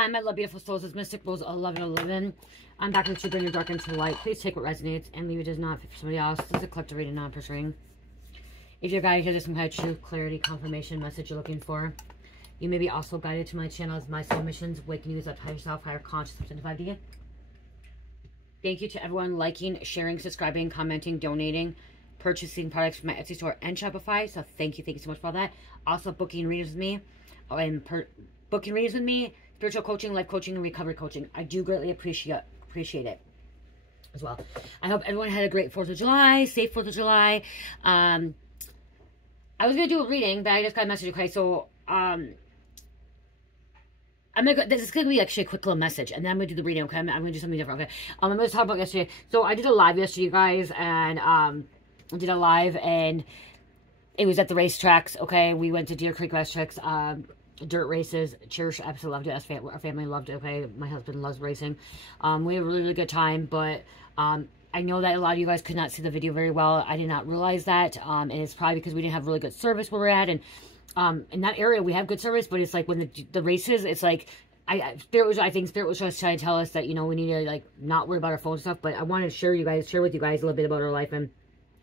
Hi, my love, beautiful souls. It's Mystic Rose 1111. I'm back with you, bring your dark into the light. Please take what resonates and leave it does not fit for somebody else. This is a collective reading, non-personal reading. If you're guided here, there's some kind of truth, clarity, confirmation, message you're looking for. You may be also guided to my channel as my soul missions, waking you up to higher self, higher consciousness, and 5D. Thank you to everyone liking, sharing, subscribing, commenting, donating, purchasing products from my Etsy store and Shopify. So thank you so much for all that. Also booking readings with me, booking readings with me, spiritual coaching, life coaching, and recovery coaching. I do greatly appreciate it as well. I hope everyone had a great 4th of July, safe 4th of July. I was gonna do a reading, but I just got a message. Okay, so I'm gonna go. This is gonna be actually a quick little message, and then I'm gonna do the reading. Okay, I'm gonna do something different. Okay, I'm gonna talk about yesterday. So I did a live yesterday, you guys, and I did a live, and it was at the racetracks. Okay, we went to Deer Creek racetracks. Dirt races. Cherish absolutely loved it. Our family loved it. Okay, my husband loves racing. We had a really, really good time, but I know that a lot of you guys could not see the video very well. I did not realize that, and it's probably because we didn't have really good service where we're at, and in that area we have good service, but it's like when the races, it's like I think Spirit was just trying to tell us that, you know, we need to like not worry about our phone stuff. But I want to share with you guys a little bit about our life and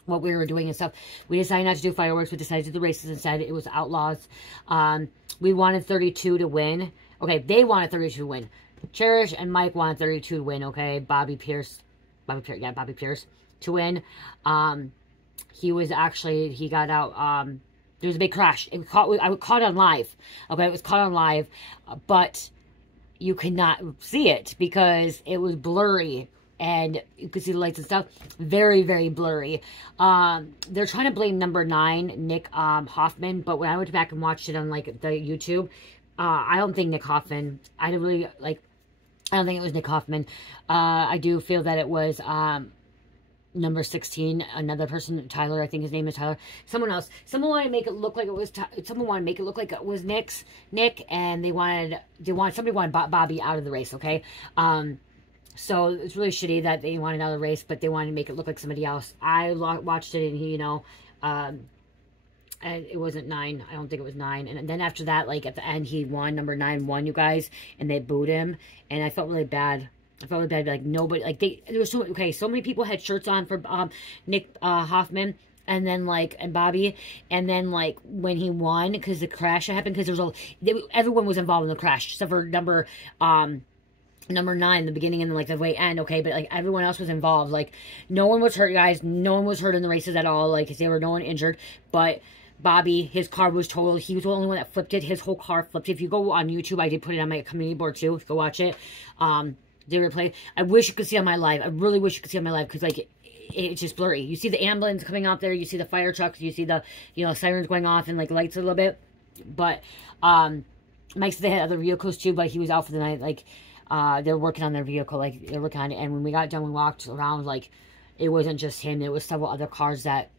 what we were doing and stuff. We decided not to do fireworks. We decided to do the races instead. It was outlaws. We wanted 32 to win. Okay, they wanted 32 to win. Cherish and Mike wanted 32 to win. Okay, Bobby Pierce to win. He got out. There was a big crash. I caught it on live. Okay, it was caught on live, but you could not see it because it was blurry. And you could see the lights and stuff. Very, very blurry. They're trying to blame number 9, Nick Hoffman. But when I went back and watched it on, like, the YouTube, I don't think Nick Hoffman. I don't think it was Nick Hoffman. I do feel that it was number 16, another person, Tyler. I think his name is Tyler. Someone else. Someone wanted to make it look like it was. Someone wanted to make it look like it was Nick, and somebody wanted Bobby out of the race. Okay. So it's really shitty that they wanted out of the race, but they wanted to make it look like somebody else. I watched it, and and it wasn't 9. I don't think it was 9. And then after that, like at the end, he won. Number 9 won, you guys, and they booed him. And I felt really bad. Like nobody, like there was so many people had shirts on for Nick Hoffman. And then, and Bobby, and then, when he won, because the crash happened, because everyone was involved in the crash, except for number 9, the beginning and the way end, okay, but everyone else was involved. No one was hurt, guys. No one was hurt in the races at all. There were no one injured, but Bobby, his car was totaled. He was the only one that flipped it. His whole car flipped. If you go on YouTube, I did put it on my community board too. Go watch it. They replay. I wish you could see on my live. I really wish you could see on my live, because it's just blurry. You see the ambulance coming out there. You see the fire trucks. You see the sirens going off and lights a little bit. But Mike said they had other vehicles too, but he was out for the night. They're working on their vehicle, they're working on it. And when we got done, we walked around, it wasn't just him. There was several other cars that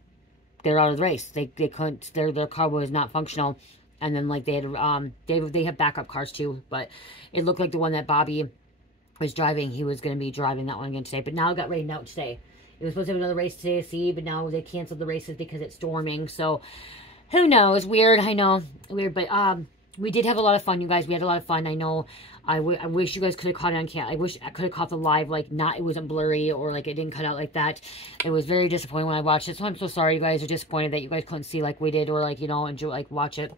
they're out of the race. They couldn't, their car was not functional. And then, they have backup cars too. But it looked like the one that Bobby was driving, he was going to be driving that one again today. But now it got rained out today. It was supposed to have another race today, see, but now they canceled the races because it's storming. So, who knows? Weird, I know. Weird, but, we did have a lot of fun, you guys. We had a lot of fun. I know. I wish you guys could have caught it on camera. I wish I could have caught the live, it wasn't blurry, or it didn't cut out like that. It was very disappointing when I watched it. So I'm so sorry you guys are disappointed that you guys couldn't see like we did, or enjoy, watch it.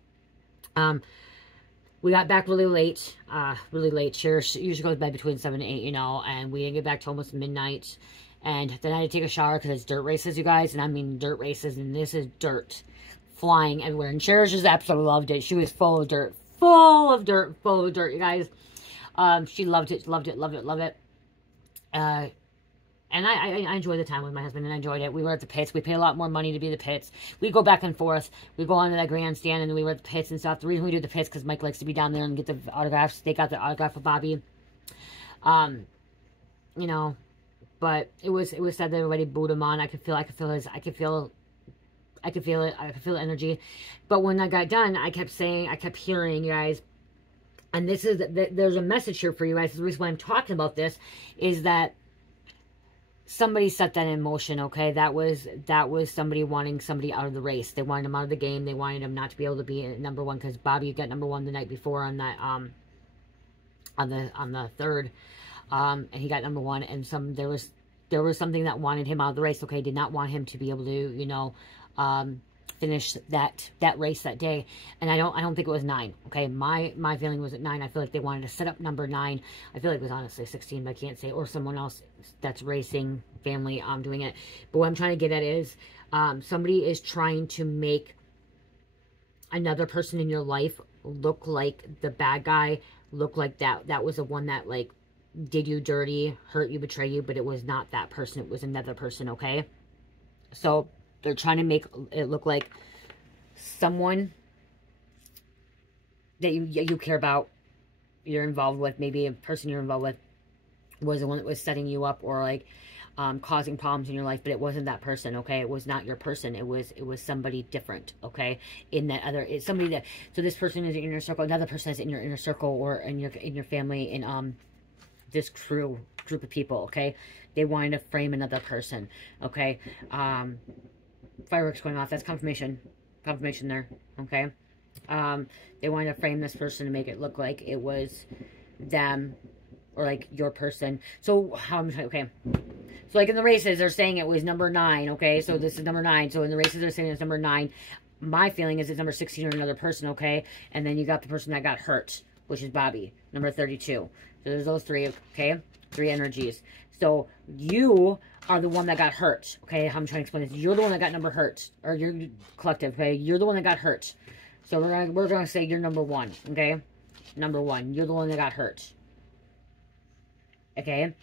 We got back really late. Cherish usually goes to bed between 7 and 8, and we didn't get back till almost midnight. And then I had to take a shower because it's dirt races, you guys. And I mean dirt races, and this is dirt flying everywhere. And Cherish just absolutely loved it. She was full of dirt, you guys. She loved it. And I enjoyed the time with my husband, and I enjoyed it. We were at the pits. We paid a lot more money to be at the pits. We go back and forth. We go onto that grandstand, and then we were at the pits and stuff. The reason we do the pits, because Mike likes to be down there and get the autographs. They got the autograph for Bobby. But it was sad that everybody booed him on. I could feel the energy. But when I got done, I kept hearing, you guys, and there's a message here for you guys. The reason why I'm talking about this is that somebody set that in motion, okay? That was somebody wanting somebody out of the race. They wanted him out of the game. They wanted him not to be able to be number 1, because Bobby got number 1 the night before on that on the 3rd, and he got number 1. And there was something that wanted him out of the race. Okay, did not want him to be able to, you know, finish that race that day. And I don't think it was 9. Okay, my feeling was at 9. I feel like they wanted to set up number 9. I feel like it was honestly 16, but I can't say, or someone else that's racing family doing it. But what I'm trying to get at is somebody is trying to make another person in your life look like the bad guy, look like that was the one that, like, did you dirty, hurt you, betray you, but it was not that person. It was another person, okay? So they're trying to make it look like someone that you care about, you're involved with, maybe a person you're involved with was the one that was setting you up, or like causing problems in your life, but it wasn't that person, okay? It was not your person. It was somebody different, okay? In that other, it's somebody that, so this person is in your inner circle, another person is in your inner circle, or in your family, in this group of people, okay? They wanted to frame another person, okay? Fireworks going off, that's confirmation there, okay? They wanted to frame this person to make it look like it was them, or like your person. So how I'm trying, okay, so like in the races they're saying it was number 9, okay? So this is number 9. So in the races they're saying it's number 9. My feeling is it's number 16 or another person, okay? And then you got the person that got hurt, which is Bobby, number 32. So there's those 3, okay? 3 energies. So you are the one that got hurt, okay? How I'm trying to explain this. You're the one that got number hurt, or your collective, okay? You're the one that got hurt. So we're gonna say you're number 1, okay? Number 1. You're the one that got hurt, okay?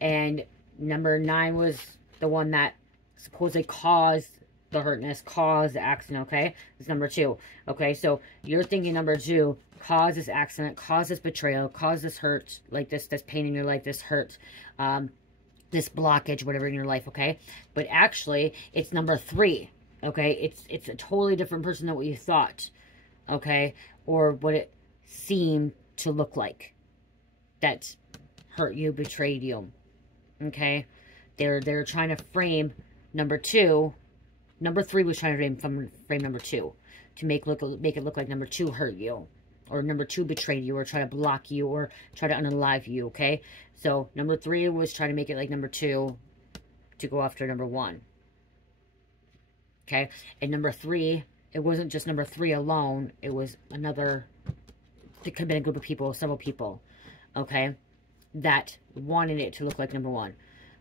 And number 9 was the one that supposedly caused the hurtness, caused the accident, okay? It's number 2, okay? So you're thinking number 2 caused this accident, caused this betrayal, caused this hurt, like this pain in your life, this hurt, this blockage, whatever in your life, okay? But actually, it's number 3, okay? It's a totally different person than what you thought, okay? Or what it seemed to look like that hurt you, betrayed you, okay? They're trying to frame number 2. Number 3 was trying to frame number 2 to make it look like number 2 hurt you, or number 2 betrayed you, or try to block you, or try to unalive you, okay? So number 3 was trying to make it like number 2 to go after number 1, okay? And number 3, it wasn't just number 3 alone. It was another, it could have been a group of people, several people, okay, that wanted it to look like number 1,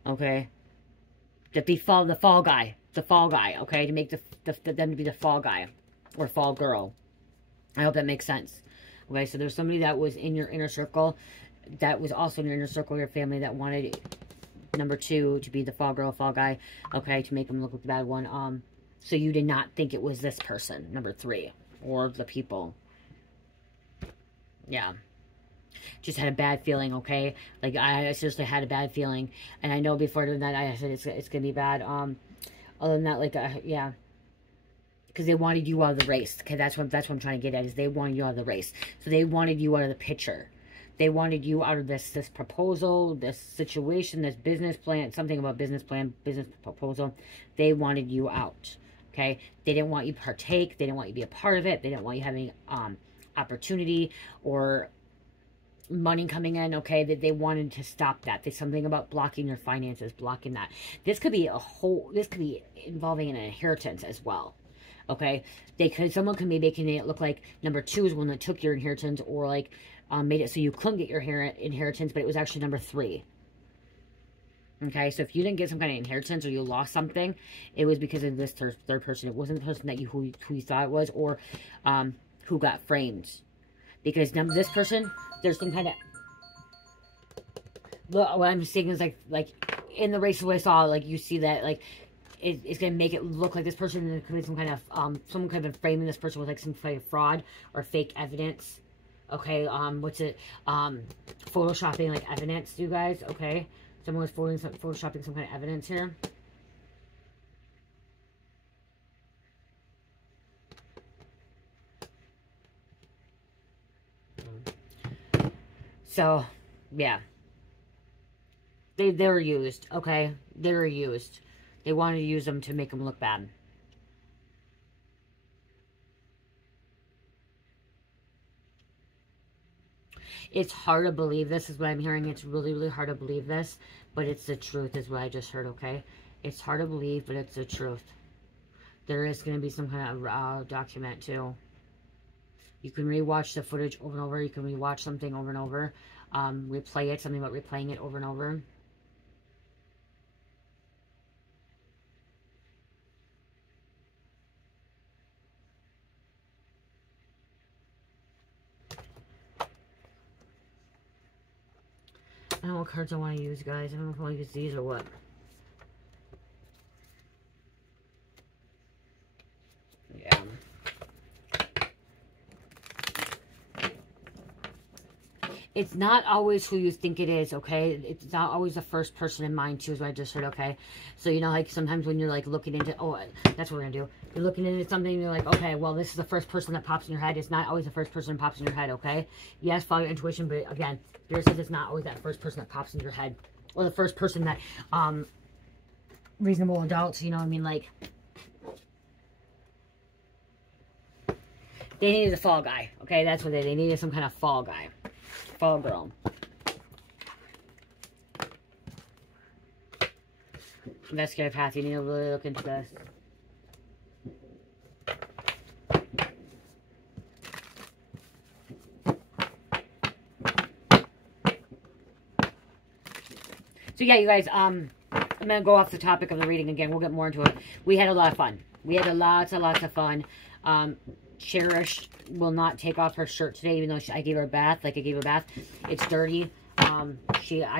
okay? That the fall guy, okay, to make them to be the fall guy or fall girl. I hope that makes sense. Okay, so there's somebody that was in your inner circle, that was also in your inner circle, your family, that wanted number 2 to be the fall girl, fall guy, okay, to make them look like the bad one. So you did not think it was this person, number 3, or the people. Yeah. Just had a bad feeling, okay? Like, I seriously had a bad feeling. And I know before doing that, I said it's going to be bad. Other than that, like, yeah. Because they wanted you out of the race. Okay, that's what I'm trying to get at, is they wanted you out of the race. So they wanted you out of the picture. They wanted you out of this proposal, this situation, this business plan, something about business plan, business proposal. They wanted you out, okay? They didn't want you to partake. They didn't want you to be a part of it. They didn't want you having opportunity or money coming in, okay? That they wanted to stop that. There's something about blocking your finances, blocking that. This could be this could be involving an inheritance as well, okay? Someone could be making it look like number 2 is one that took your inheritance, or like made it so you couldn't get your inheritance, but it was actually number 3. Okay, so if you didn't get some kind of inheritance, or you lost something, it was because of this third person. It wasn't the person that who you thought it was, or who got framed. Because this person, there's some kind of, look, what I'm seeing is like in the race, what I saw, like you see that, like it's gonna make it look like this person, and there could be some kind of someone could have been framing this person with like some kind of fraud or fake evidence. Okay, what's it? Photoshopping like evidence, you guys. Okay, someone was photoshopping some kind of evidence here. So, yeah. They were used, okay? They were used. They wanted to use them to make them look bad. It's hard to believe this is what I'm hearing. It's really, really hard to believe this, but it's the truth is what I just heard, okay? It's hard to believe, but it's the truth. There is going to be some kind of document, too. You can rewatch the footage over and over. You can rewatch something over and over. Replay it. Something about replaying it over and over. I don't know what cards I want to use, guys. I don't know if I want to use these or what. Yeah. It's not always who you think it is, okay? It's not always the first person in mind, too, is what I just heard, okay? So, you know, like, sometimes when you're, like, looking into... Oh, that's what we're going to do. You're looking into something, and you're like, okay, well, this is the first person that pops in your head. It's not always the first person that pops in your head, okay? Yes, follow your intuition, but, again, Spirit says it's not always that first person that pops in your head. Or the first person that, reasonable adults, you know what I mean? Like, they needed a fall guy, okay? That's what they needed, some kind of fall guy. Fall girl. Investigative path. You need to really look into this. So yeah, you guys, I'm gonna go off the topic of the reading again. We'll get more into it. We had a lot of fun. We had lots of fun. Cherished will not take off her shirt today, even though I gave her a bath. Like, I gave her a bath. It's dirty. I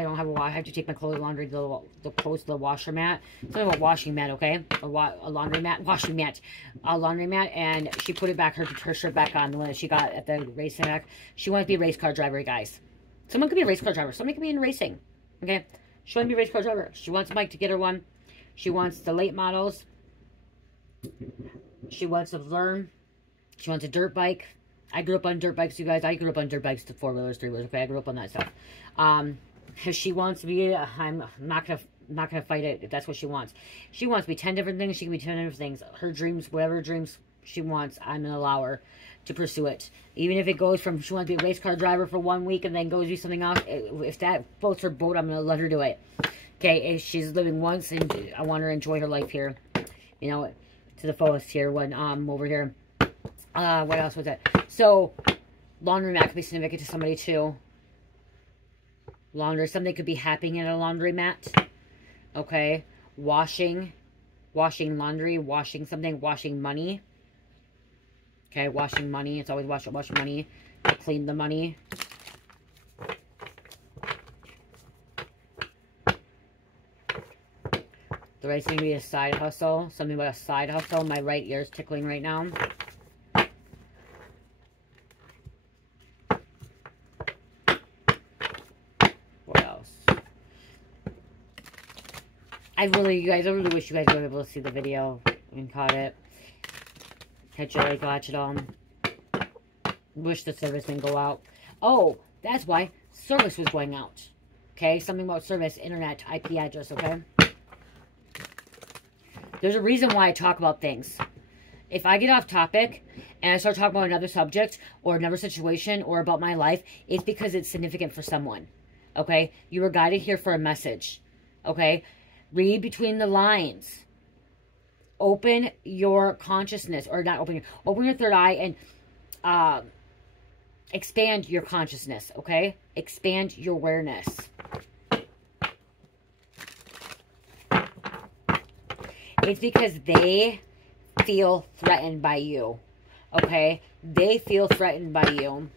don't have a wash. I have to take my clothes laundry the clothes to the washer mat. Something about washing mat, okay? A laundry mat, washing mat, a laundry mat, and she put it back, her shirt back on, the one that she got at the racing track. She wants to be a race car driver, guys. Someone could be a race car driver. Somebody could be in racing, okay? She wants to be a race car driver. She wants Mike to get her one. She wants the late models. She wants to learn. She wants a dirt bike. I grew up on dirt bikes, you guys. I grew up on dirt bikes, to 4-wheelers, 3-wheelers. Okay, I grew up on that stuff. She wants to be. I'm not gonna fight it if that's what she wants. She wants to be 10 different things. She can be 10 different things. Her dreams, whatever dreams she wants, I'm gonna allow her to pursue it. Even if it goes from she wants to be a race car driver for 1 week and then goes do something else. If that floats her boat, I'm gonna let her do it. Okay, if she's living once, and I want her to enjoy her life here. You know, to the fullest here. When over here. What else was it? So, laundromat could be significant to somebody too. Laundry, something could be happening at a laundromat. Okay. Washing laundry, washing something, washing money. Okay, washing money. It's always washing money. To clean the money. The right thing to be a side hustle. Something about a side hustle. My right ear is tickling right now. I really wish you guys were able to see the video and caught it. Catch it, like, watch it all. Wish the service didn't go out. Oh, that's why service was going out. Okay, something about service, internet, IP address, okay? There's a reason why I talk about things. If I get off topic and I start talking about another subject or another situation or about my life, it's because it's significant for someone. Okay? You were guided here for a message. Okay? Read between the lines. Open your consciousness, or not open your third eye and expand your consciousness, okay? Expand your awareness. It's because they feel threatened by you, okay? They feel threatened by you.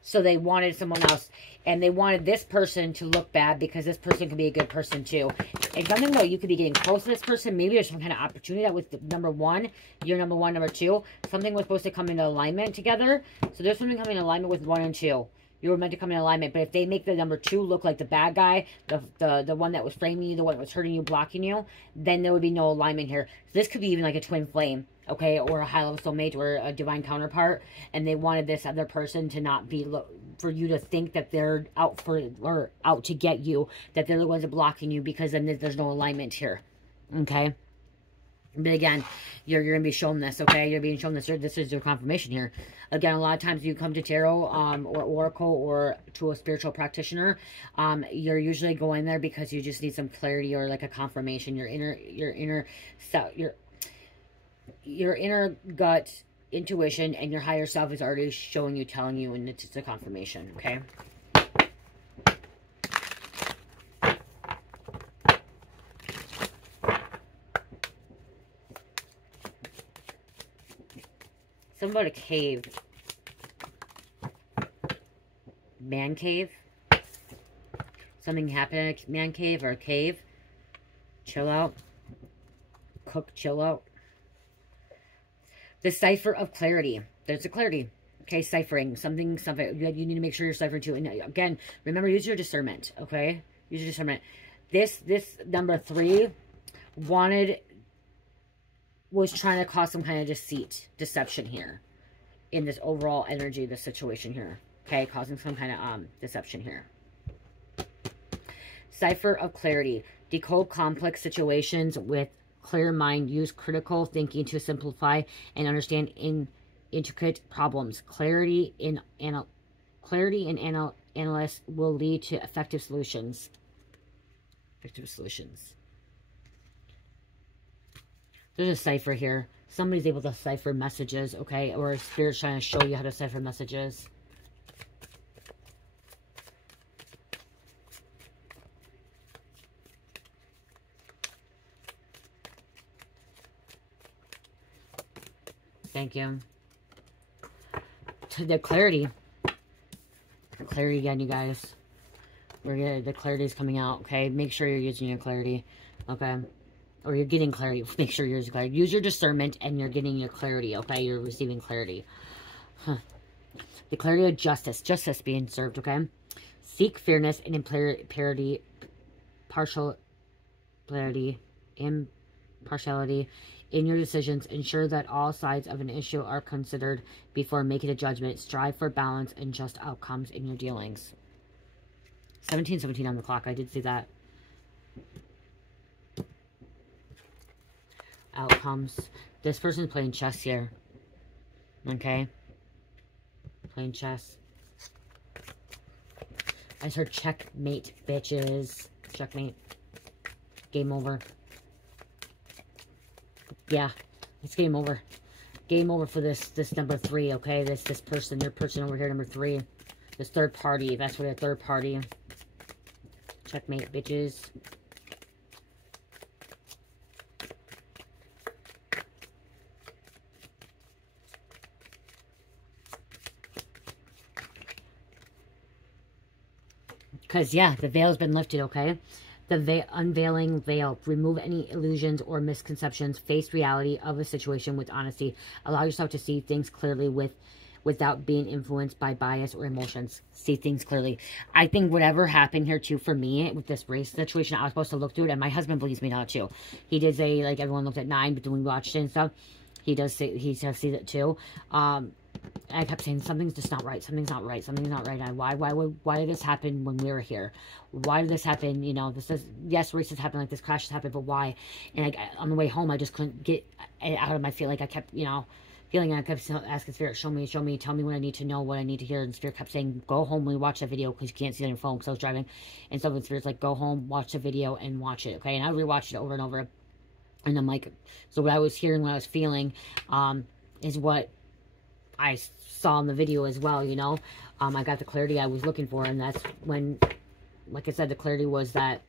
So they wanted someone else. And they wanted this person to look bad because this person could be a good person too. And something though, you could be getting close to this person. Maybe there's some kind of opportunity that was number one. You're number one, number two. Something was supposed to come into alignment together. So there's something coming in alignment with 1 and 2. You were meant to come in alignment. But if they make the number 2 look like the bad guy, the one that was framing you, the one that was hurting you, blocking you, then there would be no alignment here. So this could be even like a twin flame. Okay, or a high-level soulmate, or a divine counterpart, and they wanted this other person to not be, for you to think that they're out for, or out to get you, that they're the ones that are blocking you, because then there's no alignment here. Okay? But again, you're going to be shown this, okay? You're being shown this. This is your confirmation here. Again, a lot of times you come to tarot or oracle or to a spiritual practitioner, you're usually going there because you just need some clarity or like a confirmation. Your inner gut intuition and your higher self is already showing you, telling you, and it's just a confirmation, okay? Something about a cave. Man cave. Something happened in a man cave or a cave. Chill out. Cook, chill out. The cipher of clarity. There's a clarity. Okay, ciphering. Something. You need to make sure you're ciphering too. And again, remember, use your discernment. Okay? Use your discernment. This number 3 was trying to cause some kind of deception here in this overall energy, the situation here. Okay, causing some kind of deception here. Cipher of clarity. Decode complex situations with clear mind. Use critical thinking to simplify and understand intricate problems. Clarity in analysis will lead to effective solutions. There's a cipher here. Somebody's able to cipher messages, okay? Or a spirit's trying to show you how to cipher messages. Thank you. To the clarity. Clarity again, you guys. The clarity is coming out, okay? Make sure you're using your clarity, okay? Or you're getting clarity. Make sure you're using clarity. Use your discernment and you're getting your clarity, okay? You're receiving clarity. The clarity of justice. Justice being served, okay? Seek fairness and impartiality in your decisions. Ensure that all sides of an issue are considered before making a judgment. Strive for balance and just outcomes in your dealings. 17:17 on the clock. I did see that. Outcomes. This person's playing chess here. Okay? Playing chess. I just heard checkmate, bitches. Checkmate. Game over. Yeah. It's game over. Game over for this number 3, okay? This person, their person over here, number 3. This third party. That's what a third party. Checkmate, bitches. Because, yeah, the veil's been lifted, okay? The unveiling veil. Remove any illusions or misconceptions. Face reality of a situation with honesty. Allow yourself to see things clearly without being influenced by bias or emotions. See things clearly. I think whatever happened here, too, for me, with this race situation, I was supposed to look through it, and my husband believes me now, too. He did say, like, everyone looked at 9, but then we watched it and stuff. He does see that, too. I kept saying, something's just not right. Something's not right. Something's not right. Why did this happen when we were here? Why did this happen? You know, this is, yes, races happen, like this crashes happen, but why? And on the way home, I just couldn't get it out of my feel. Like I kept, you know, feeling, I kept asking Spirit, show me, tell me what I need to know, what I need to hear. And Spirit kept saying, go home and watch that video because you can't see it on your phone because I was driving. And so Spirit's like, go home, watch the video and watch it. Okay. And I rewatched it over and over. And I'm like, so what I was hearing, what I was feeling, is what I saw in the video as well, you know. I got the clarity I was looking for, and that's when, like I said, the clarity was that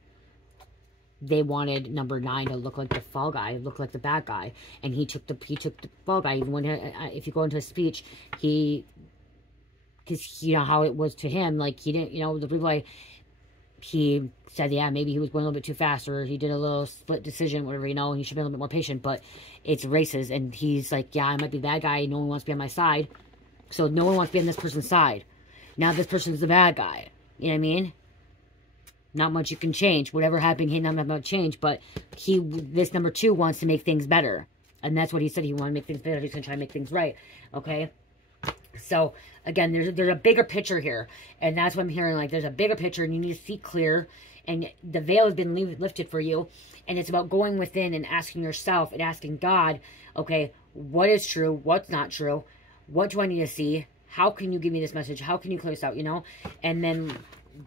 they wanted number 9 to look like the fall guy, look like the bad guy, and he took the fall guy. Even when if you go into a speech, because you know how it was to him, like he didn't, you know, the replay. He said, yeah, maybe he was going a little bit too fast, or he did a little split decision, whatever, you know, and he should be a little bit more patient, but it's races, and he's like, yeah, I might be the bad guy, no one wants to be on my side, so no one wants to be on this person's side. Now this person's the bad guy, you know what I mean? Not much you can change. Whatever happened, he not much change, but this number 2 wants to make things better, and that's what he said. He wanted to make things better. He's going to try to make things right, okay? So, again, there's a bigger picture here. And that's what I'm hearing. Like, there's a bigger picture, and you need to see clear and the veil has been lifted for you, and it's about going within and asking yourself and asking God, okay, what is true, what's not true, what do I need to see, how can you give me this message, how can you clear this out, you know? And then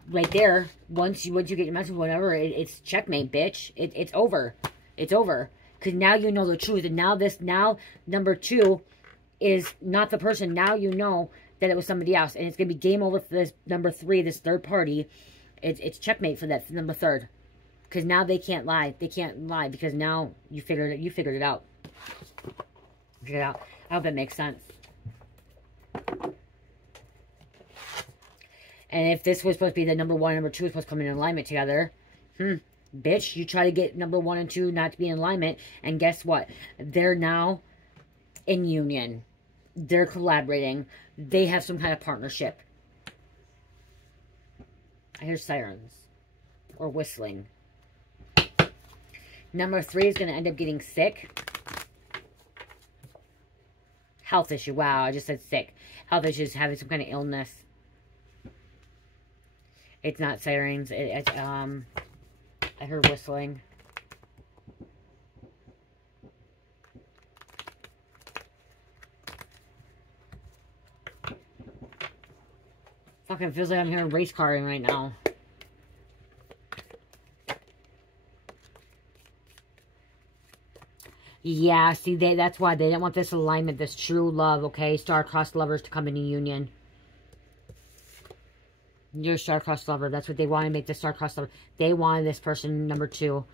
right there, once you get your message, whatever, it's checkmate, bitch. It's over. It's over. Because now you know the truth. And now number 2 is not the person. Now you know that it was somebody else. And it's going to be game over for this number 3, this third party. It's checkmate for that, for number 3. Because now they can't lie. They can't lie because now you figured it out. Figured it out. I hope that makes sense. And if this was supposed to be the number 1 and number 2 was supposed to come in alignment together, bitch, you try to get number 1 and 2 not to be in alignment, and guess what? They're now in union. They're collaborating. They have some kind of partnership. I hear sirens or whistling. Number 3 is going to end up getting sick. Health issue. Wow, I just said sick. Health issues, having some kind of illness. It's not sirens. I heard whistling. Fucking feels like I'm hearing race carring right now. Yeah, see, that's why they didn't want this alignment, this true love, okay? Star-crossed lovers to come into union. You're a star-crossed lover. That's what they want to make the star-crossed lover. They wanted this person, number 2,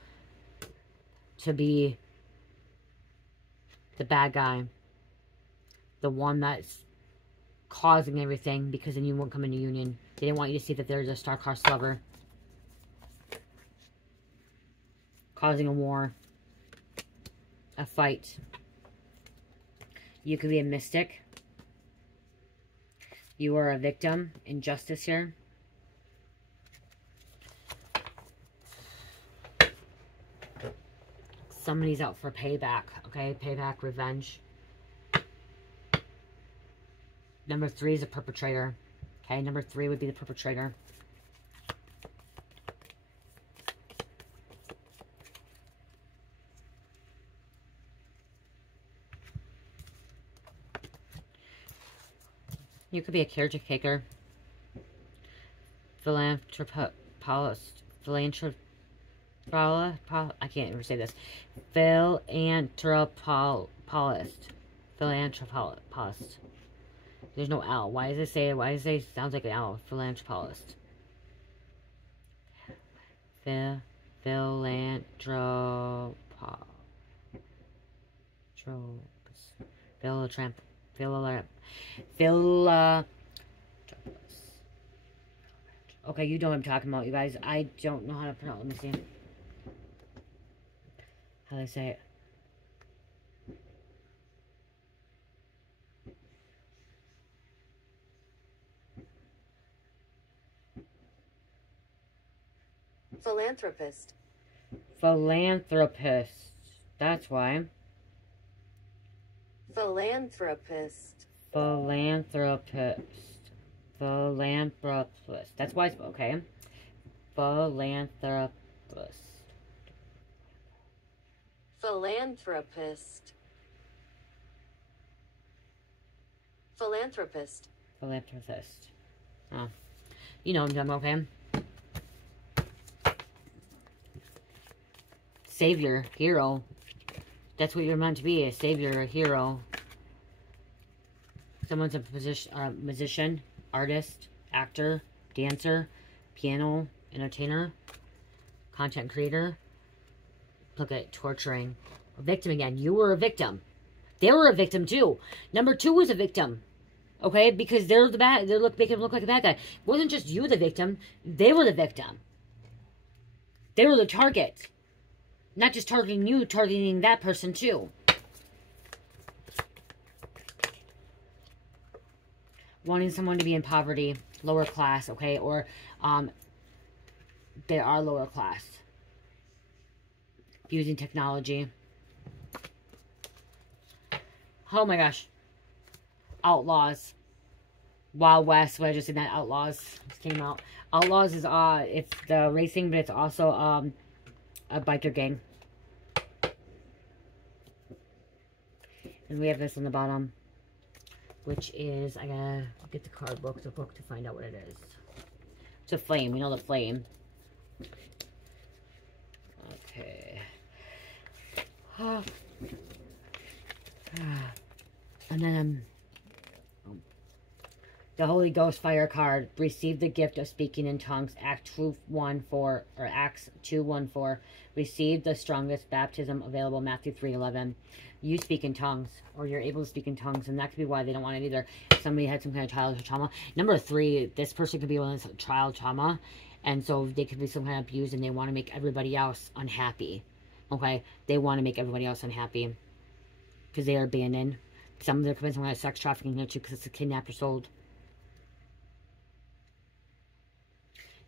to be the bad guy. The one that's causing everything, because then you won't come into union. They didn't want you to see that there's a star-crossed lover. Causing a war. A fight. You could be a mystic. You are a victim. Injustice here. Somebody's out for payback, okay? Payback, revenge. Number 3 is a perpetrator, okay? Number 3 would be the perpetrator. You could be a caretaker. Philanthropist. I can't even say this. Philanthropist. There's no L. Why does it say sounds like an L? Philanthropist. Okay, you know what I'm talking about, you guys. I don't know how to pronounce. Let me see. How do I say it? Philanthropist. Philanthropist. That's why. Philanthropist. Philanthropist. Philanthropist. That's why it's okay. Philanthropist. Philanthropist. Philanthropist. Philanthropist. Oh. You know I'm okay. Savior, hero. That's what you're meant to be, a savior, a hero. Someone's a musician, artist, actor, dancer, piano, entertainer, content creator. Look at torturing. A victim again. You were a victim. They were a victim too. Number 2 was a victim. Okay? Because they're the bad. They make him look like a bad guy. It wasn't just you the victim. They were the victim. They were the target. Not just targeting you, targeting that person too. Wanting someone to be in poverty, lower class, okay? Or they are lower class. Using technology. Oh my gosh. Outlaws. Wild West, what I just said, that Outlaws just came out. Outlaws is, it's the racing, but it's also, a biker gang. And we have this on the bottom, which is, I gotta get the card book, to find out what it is. It's a flame, we know the flame. Okay. And then, the Holy Ghost Fire card. Receive the gift of speaking in tongues. Acts 2:1-4. Receive the strongest baptism available. Matthew 3:11. You speak in tongues, or you're able to speak in tongues, and that could be why they don't want it either. Somebody had some kind of childhood trauma. Number 3, this person could be one of child trauma, and so they could be some kind of abused, and they want to make everybody else unhappy. Okay, they want to make everybody else unhappy because they are abandoned. Some of them could be some kind of sex trafficking here too, because it's a kidnapper sold.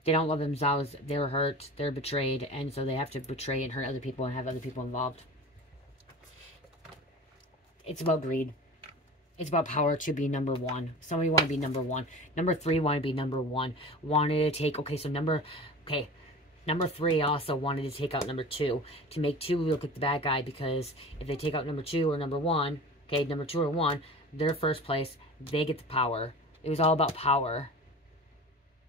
They don't love themselves. They're hurt. They're betrayed. And so they have to betray and hurt other people and have other people involved. It's about greed. It's about power to be number 1. Somebody want to be number 1. Number 3 want to be number 1. Wanted to take... Okay, so number 3 also wanted to take out number 2. To make 2 look like the bad guy. Because if they take out number 2 or number 1... Okay, number 2 or 1... They're first place. They get the power. It was all about power.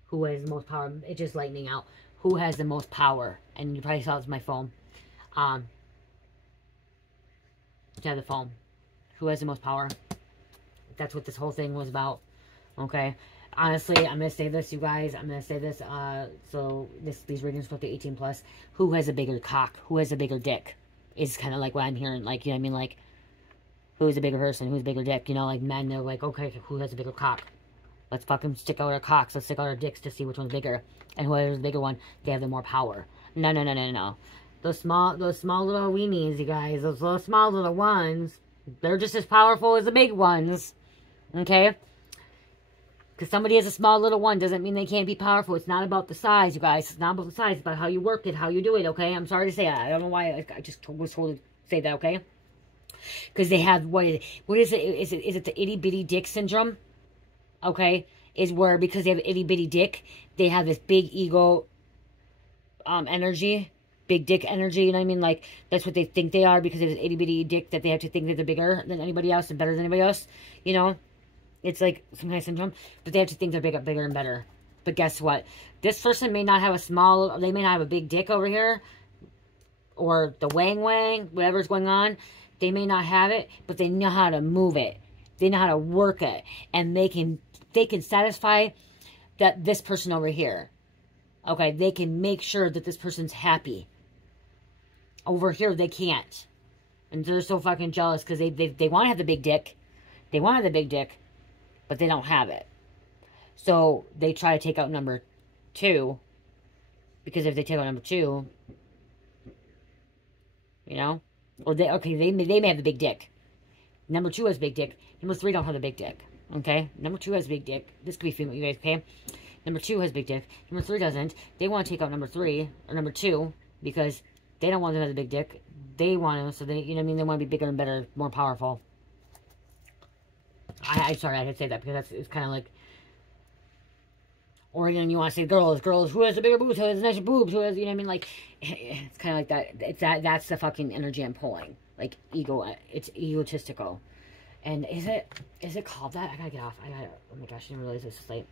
Who has the most power? It's just lightning out. Who has the most power? And you probably saw it's my phone. To have the phone. Who has the most power? That's what this whole thing was about. Okay. Honestly, I'm going to say this, you guys. I'm going to say this. So these readings are supposed to be 18 plus. Who has a bigger cock? Who has a bigger dick? Is kind of like what I'm hearing. Like, you know what I mean? Like, who's a bigger person? Who's a bigger dick? You know, like men, they're like, okay, who has a bigger cock? Let's fucking stick out our cocks. Let's stick out our dicks to see which one's bigger. And whoever's the bigger one, they have the more power. No, no, no, no, no. Those small little weenies, you guys. Those little small little ones. They're just as powerful as the big ones. Okay? Because somebody has a small little one doesn't mean they can't be powerful. It's not about the size, you guys. It's not about the size. It's about how you work it, how you do it, okay? I'm sorry to say that. I don't know why I just was told to say that, okay? Because they have, what is it? Is it the itty-bitty dick syndrome? Okay, is where because they have itty bitty dick, they have this big ego energy, big dick energy, you know what I mean? Like, that's what they think they are because they have this itty bitty dick that they have to think that they're bigger than anybody else and better than anybody else, you know? It's like some kind of syndrome, but they have to think they're bigger and better. But guess what? This person may not have they may not have a big dick over here, or the wang, whatever's going on. They may not have it, but they know how to move it. They know how to work it, and they can satisfy that this person over here. Okay, they can make sure that this person's happy. Over here, they can't. And they're so fucking jealous because they want to have the big dick. They want to have the big dick, but they don't have it. So they try to take out number 2. Because if they take out number 2, you know? Or they may have the big dick. Number 2 has big dick. Number 3 don't have the big dick. Okay? Number 2 has big dick. This could be female, you guys, okay? Number 2 has big dick. Number 3 doesn't. They want to take out number 3, or number 2, because they don't want to have the big dick. They want to, so they, you know what I mean? They want to be bigger and better, more powerful. I'm sorry, I had to say that, because it's kind of like, or then you want to say girls, who has the bigger boobs, who has the nicer boobs, who has, you know what I mean? Like, it's kind of like that. That's the fucking energy I'm pulling. Like, it's egotistical. And is it called that? I gotta get off. Oh my gosh, I didn't realize this was late.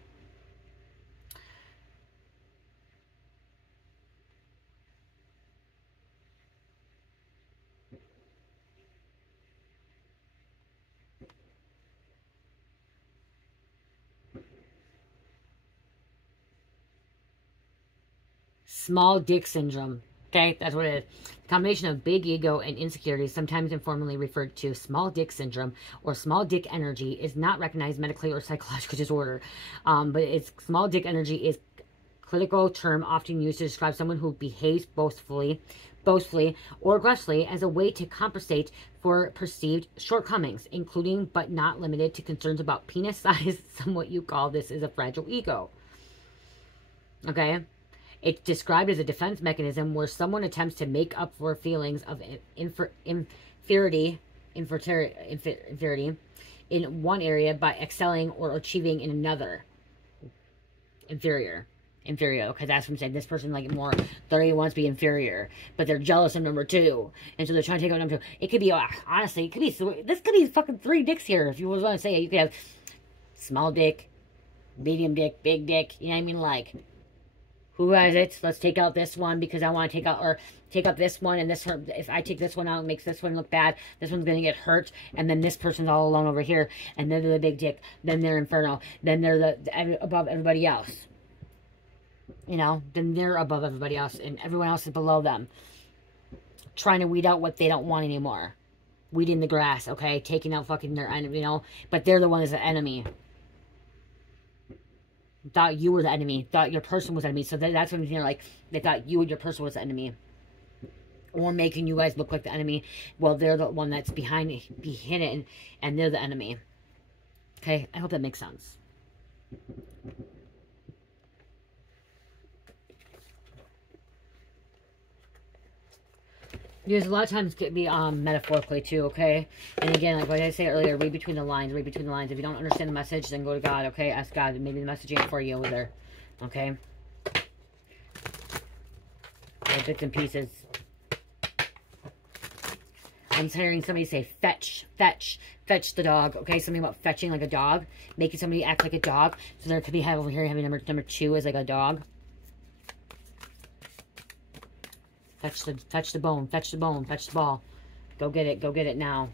Small dick syndrome. Okay, that's what it is. The combination of big ego and insecurity, sometimes informally referred to small dick syndrome or small dick energy, is not recognized medically or psychological disorder. But small dick energy is a clinical term often used to describe someone who behaves boastfully or aggressively as a way to compensate for perceived shortcomings, including but not limited to concerns about penis size. Somewhat you call this is a fragile ego. Okay? It's described as a defense mechanism where someone attempts to make up for feelings of inferiority in one area by excelling or achieving in another. Inferior. Okay, that's what I'm saying. This person, like, more 30 wants to be inferior, but they're jealous of number 2, and so they're trying to take out number 2. It could be, honestly, it could be, this could be fucking 3 dicks here, if you want to say it. You could have small dick, medium dick, big dick, you know what I mean? Like, who has it? Let's take out this one because I want to take out this one, and this one, if I take this one out, it makes this one look bad. This one's going to get hurt, and then this person's all alone over here, and they're the big dick, then they're inferno, then they're above everybody else. You know, then they're above everybody else, and everyone else is below them. Trying to weed out what they don't want anymore. Weeding the grass, okay? Taking out fucking their enemy, you know? But they're the one that's the enemy. Thought you were the enemy. Thought your person was the enemy. So that's what I'm saying, like, they thought you and your person was the enemy. Or making you guys look like the enemy. Well, they're the one that's behind it, and they're the enemy. Okay? I hope that makes sense. Because a lot of times it could be metaphorically too, okay? And again, like I said earlier, read between the lines, read between the lines. If you don't understand the message, then go to God, okay? Ask God, maybe the message ain't for you either, okay? Bits and pieces. I'm hearing somebody say, fetch, fetch, fetch the dog, okay? Something about fetching like a dog, making somebody act like a dog. So there could be over here having number 2 as like a dog. Fetch the bone, fetch the bone, fetch the ball. Go get it now.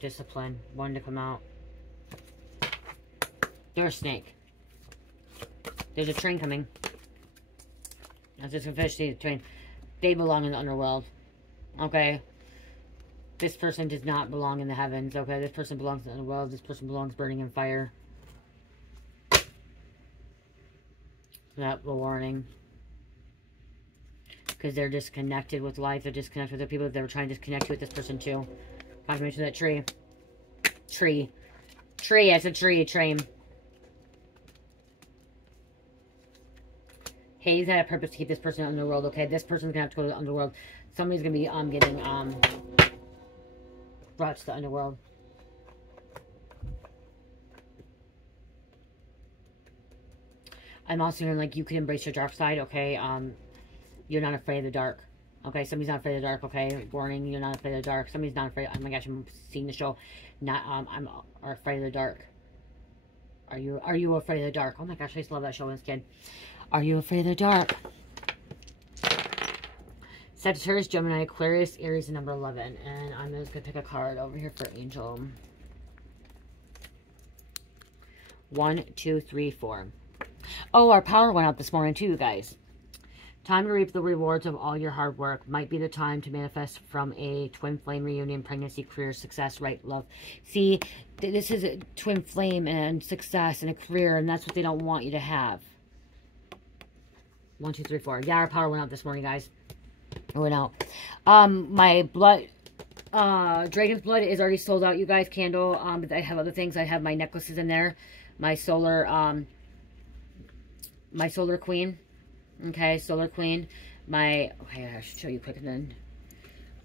Discipline, one to come out. There's a snake. There's a train coming. That's just gonna finish the train. They belong in the underworld. Okay. This person does not belong in the heavens. Okay, this person belongs in the underworld. This person belongs burning in fire. That's a warning. Because they're disconnected with life. They're disconnected with the people that they were trying to disconnect with this person too. Confirmation of that tree. Tree. Tree. It's a tree. Train. Hades had a purpose to keep this person in the underworld. Okay, this person's gonna have to go to the underworld. Somebody's gonna be getting brought to the underworld. I'm also hearing like you can embrace your dark side. Okay, you're not afraid of the dark. Okay, somebody's not afraid of the dark. Okay, warning, you're not afraid of the dark. Somebody's not afraid. Oh my gosh, I'm seeing the show. Not I'm afraid of the dark. Are you afraid of the dark? Oh my gosh, I used to love that show when I was a kid. Are you afraid of the dark? Sagittarius, Gemini, Aquarius, Aries, and number 11. And I'm just going to pick a card over here for Angel. 1, 2, 3, 4. Oh, our power went out this morning too, you guys. Time to reap the rewards of all your hard work. Might be the time to manifest from a twin flame reunion, pregnancy, career, success, right, love. See, this is a twin flame and success and a career, and that's what they don't want you to have. 1, 2, 3, 4. Yeah, our power went out this morning, guys. It went out. My blood, Dragon's Blood is already sold out, you guys. Candle. But I have other things. I have my necklaces in there. My solar queen. Okay, solar queen. My, okay, I should show you quick and then.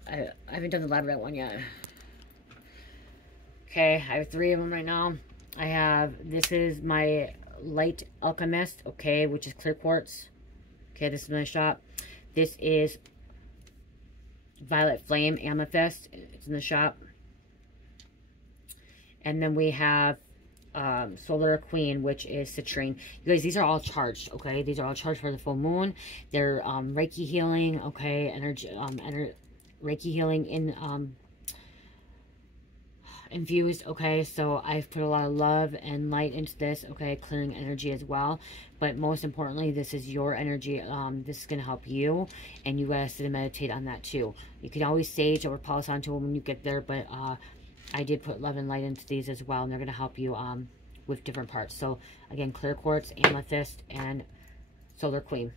I haven't done the labradorite one yet. Okay, I have 3 of them right now. I have, this is my light alchemist, okay, which is clear quartz. Okay, this is my shop. This is Violet Flame Amethyst. It's in the shop. And then we have Solar Queen, which is citrine. You guys, these are all charged, okay? These are all charged for the full moon. They're Reiki healing, okay? Reiki healing in infused, okay? So I've put a lot of love and light into this, okay? Clearing energy as well. But most importantly, this is your energy. This is going to help you, and you guys sit and meditate on that too. You can always sage or pulse onto them when you get there, but I did put love and light into these as well, and they're going to help you with different parts. So again, clear quartz, amethyst, and solar queen.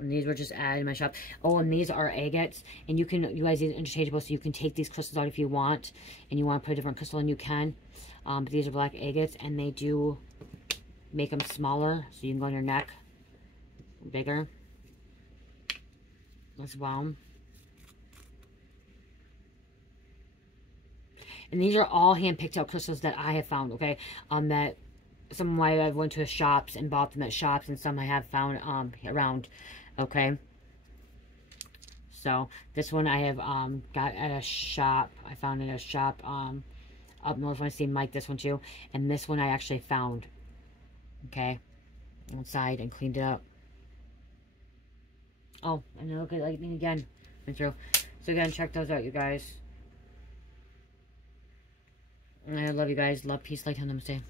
And these were just added in my shop. Oh, and these are agates. And you guys, these are interchangeable, so you can take these crystals out if you want. And you want to put a different crystal in, you can. But these are black agates, and they do make them smaller. So you can go on your neck. Bigger. As well. And these are all hand-picked out crystals that I have found, okay? That some of my I went to shops and bought them at shops, and some I have found around, okay? So this one I have got at a shop. I found at a shop up north. I see Mike this one too, and this one I actually found, okay, outside and cleaned it up. Oh, and look at lightning again. Went through. So again, check those out, you guys. And I love you guys. Love, peace, light, and namaste.